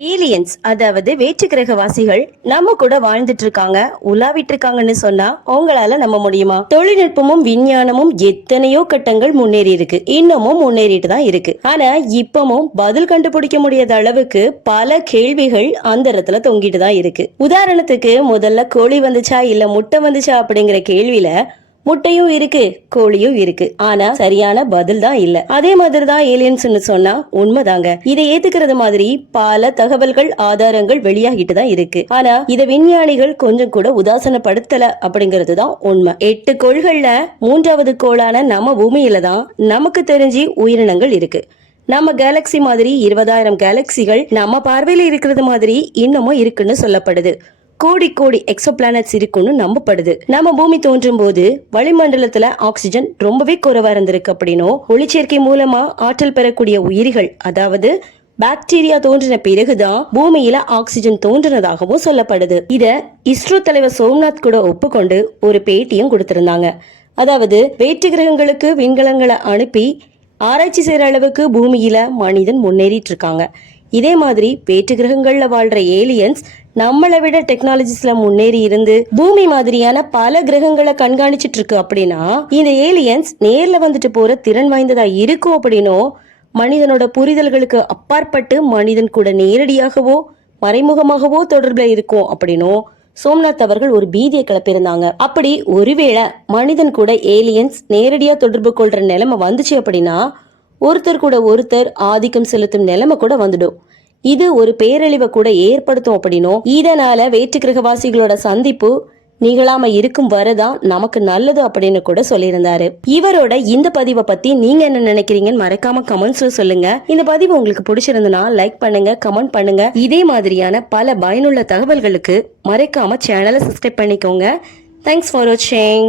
Aliens அதாவது வேற்று கிரகவாசிகள் நம்ம கூட வாழ்ந்துட்டு இருக்காங்க, உலாவிட்டு இருக்காங்கன்னு சொன்னா உங்களால நம்ப முடியுமா? தொழில்நுட்பமும் விஞ்ஞானமும் எத்தனையோ கட்டங்கள் முன்னேறி இருக்கு, இன்னமும் முன்னேறிட்டு தான் இருக்கு. ஆனா இப்பமும் பதில் கண்டுபிடிக்க முடியாத அளவுக்கு பல கேள்விகள் அந்த இடத்துல தொங்கிட்டு தான் இருக்கு. உதாரணத்துக்கு முதல்ல கோழி வந்துச்சா இல்ல முட்டை வந்துச்சா அப்படிங்கிற கேள்வியில முட்டையும் இருக்கு, கோழியும் இருக்கு, ஆனா சரியான பதில் தான் இல்ல. அதே மாதிரிதான் ஏலியன்ஸ் சொன்னா உண்மைதாங்க. இதை ஏத்துக்கிறது மாதிரி பல தகவல்கள் ஆதாரங்கள் வெளியாகிட்டு தான் இருக்கு. ஆனா இத விஞ்ஞானிகள் கொஞ்சம் கூட உதாசனப்படுத்தல அப்படிங்கிறது தான் உண்மை. 8 கோள்கள்ல 3வது கோளான நம்ம பூமியில தான் நமக்கு தெரிஞ்சு உயிரினங்கள் இருக்கு. நம்ம கேலக்சி மாதிரி 20,000 கேலக்சிகள் நம்ம பார்வையில இருக்கிறது மாதிரி இன்னமும் இருக்குன்னு சொல்லப்படுது. கோடி கோடி எக்ஸோ பிளானட்ஸ் இருக்குன்னு நம்பப்படுது. நம்ம பூமி தோன்றும் போது வளிமண்டலத்துல ஆக்சிஜன் ரொம்பவே குறைவா இருந்திருக்கு அப்படின்னும், ஒளிச்சேர்க்கை மூலமா ஆற்றல் பெறக்கூடிய உயிரிகள் அதாவது பாக்டீரியா தோன்றின பிறகுதான் பூமியில ஆக்சிஜன் தோன்றினதாகவும் சொல்லப்படுது. இத இஸ்ரோ தலைவர் சோம்நாத் கூட ஒப்புக்கொண்டு ஒரு பேட்டியும் கொடுத்திருந்தாங்க. அதாவது வேற்று கிரகங்களுக்கு விண்கலங்களை அனுப்பி ஆராய்ச்சி செய்யற அளவுக்கு பூமியில மனிதன் முன்னேறிட்டு இருக்காங்க. இதே மாதிரி வேற்று கிரகங்கள்ல வாழ்ற ஏலியன்ஸ் நம்மளை விட டெக்னாலஜிஸ்ல முன்னேறி இருந்து பூமி மாதிரியான பல கிரகங்களை கண்காணிச்சிட்டு இருக்கு அப்படின்னா இந்த ஏலியன்ஸ் நேர்ல வந்துட்டு போற திறன் வாய்ந்ததா இருக்கும் அப்படின்னும், மனிதனோட புரிதல்களுக்கு அப்பாற்பட்டு மனிதன் கூட நேரடியாகவோ மறைமுகமாகவோ தொடர்புல இருக்கும் அப்படின்னும் சோம்நாத் அவர்கள் ஒரு பீதியை கிளப்பியிருந்தாங்க. அப்படி ஒருவேளை மனிதன் கூட ஏலியன்ஸ் நேரடியா தொடர்பு கொள்ற நிலைமை வந்துச்சு அப்படின்னா ஒருத்தர் கூட ஒருத்தர் ஆதிக்கம் செலுத்தும் நிலைமை கூட வந்துடும். இது ஒரு பேரழிவை கூட ஏற்படுத்தும் அப்படின்னும், இதனால வேற்று கிரகவாசிகளோட சந்திப்பு நிகழாம இருக்கும் வரதான் நமக்கு நல்லது அப்படின்னு கூட சொல்லியிருந்தாரு. இவரோட இந்த பதிவை பத்தி நீங்க என்ன நினைக்கிறீங்கன்னு மறக்காம கமெண்ட்ஸ்ல சொல்லுங்க. இந்த பதிவு உங்களுக்கு பிடிச்சிருந்தனா லைக் பண்ணுங்க, கமெண்ட் பண்ணுங்க. இதே மாதிரியான பல பயனுள்ள தகவல்களுக்கு மறக்காம சேனலை சப்ஸ்கிரைப் பண்ணிக்கோங்க. தேங்க்ஸ் ஃபார் வாட்சிங்.